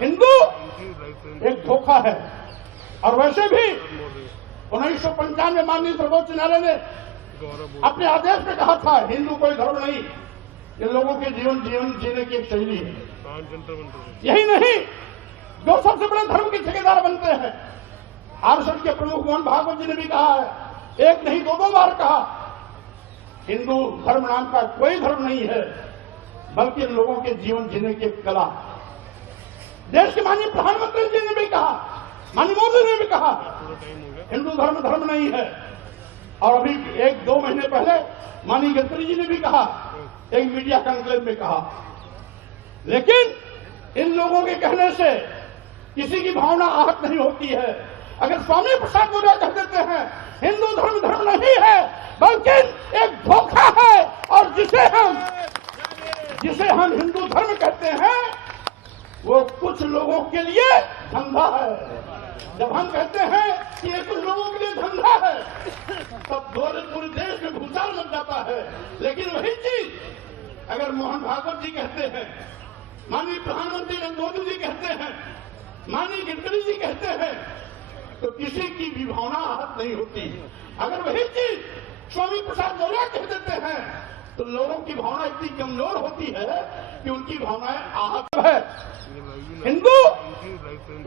हिंदू एक धोखा है। और वैसे भी 1995 माननीय सर्वोच्च न्यायालय ने अपने आदेश में कहा था हिंदू कोई धर्म नहीं, ये लोगों के जीवन जीने की एक शैली है। यही नहीं, जो सबसे बड़े धर्म के ठेकेदार बनते हैं, आरएसएस के प्रमुख मोहन भागवत जी ने भी कहा है, एक नहीं दो बार कहा, हिंदू धर्म नाम का कोई धर्म नहीं है, बल्कि लोगों के जीवन जीने की एक कला। देश के माननीय प्रधानमंत्री जी ने भी कहा, माननीय मोदी ने भी कहा, हिंदू धर्म नहीं है। और अभी 1-2 महीने पहले माननीय गडकरी जी ने भी कहा, एक मीडिया कॉन्क्लेव में कहा। लेकिन इन लोगों के कहने से किसी की भावना आहत नहीं होती है। अगर स्वामी प्रसाद मौर्य कह देते हैं हिंदू धर्म नहीं है, बल्कि एक धोखा है, और जिसे हम हिंदू धर्म कहते हैं वो कुछ लोगों के लिए धंधा है। जब हम कहते हैं कि ये कुछ लोगों के लिए धंधा है, तब पूरे देश में भूचाल लग जाता है। लेकिन वही चीज अगर मोहन भागवत जी कहते हैं, माननीय प्रधानमंत्री नरेंद्र मोदी जी कहते हैं, माननीय गडकरी जी कहते हैं, तो किसी की भी भावना आहत नहीं होती। अगर वही चीज स्वामी प्रसाद मौर्य कह देते हैं तो लोगों की भावना इतनी कमजोर होती है कि उनकी भावनाएं आहत है। हिंदू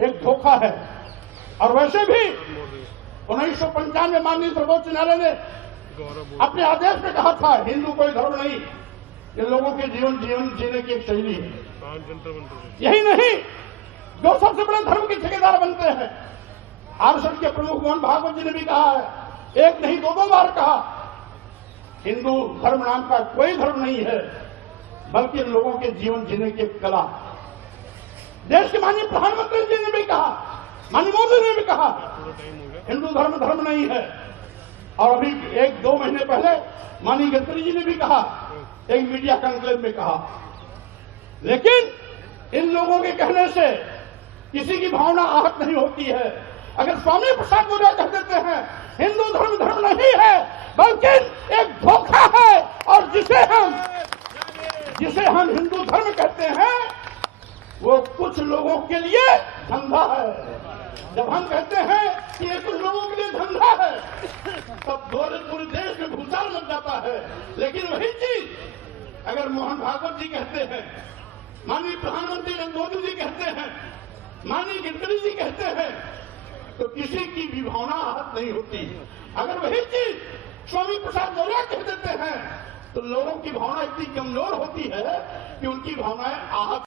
एक धोखा है। और वैसे भी 1995 माननीय सर्वोच्च न्यायालय ने अपने आदेश में कहा था हिंदू कोई धर्म नहीं, ये लोगों के जीवन जीने की एक शैली है। यही नहीं, जो सबसे बड़े धर्म के ठेकेदार बनते हैं, आरएसएस के प्रमुख मोहन भागवत जी ने भी कहा है, एक नहीं दो बार कहा, हिंदू धर्म नाम का कोई धर्म नहीं है, बल्कि लोगों के जीवन जीने की एक कला। देश के माननीय प्रधानमंत्री जी ने भी कहा, माननीय मोदी ने भी कहा, हिंदू धर्म नहीं है। और अभी 1-2 महीने पहले माननीय गडकरी जी ने भी कहा, एक मीडिया कॉन्क्लेव में कहा। लेकिन इन लोगों के कहने से किसी की भावना आहत नहीं होती है। अगर स्वामी प्रसाद मौर्य कह देते हैं हिंदू धर्म नहीं है, बल्कि एक धोखा है, और जिसे हम हिंदू धर्म कहते हैं वो कुछ लोगों के लिए धंधा है। जब हम कहते हैं कि ये कुछ लोगों के लिए धंधा है, तब पूरे देश में भूचाल लग जाता है। लेकिन वही चीज अगर मोहन भागवत जी कहते हैं, माननीय प्रधानमंत्री नरेंद्र मोदी जी कहते हैं, माननीय गडकरी जी कहते हैं, तो किसी की भी भावना आहत नहीं होती। अगर वही चीज स्वामी प्रसाद मौर्य कह देते हैं तो लोगों की भावना इतनी कमजोर होती है कि उनकी भावनाएं आहत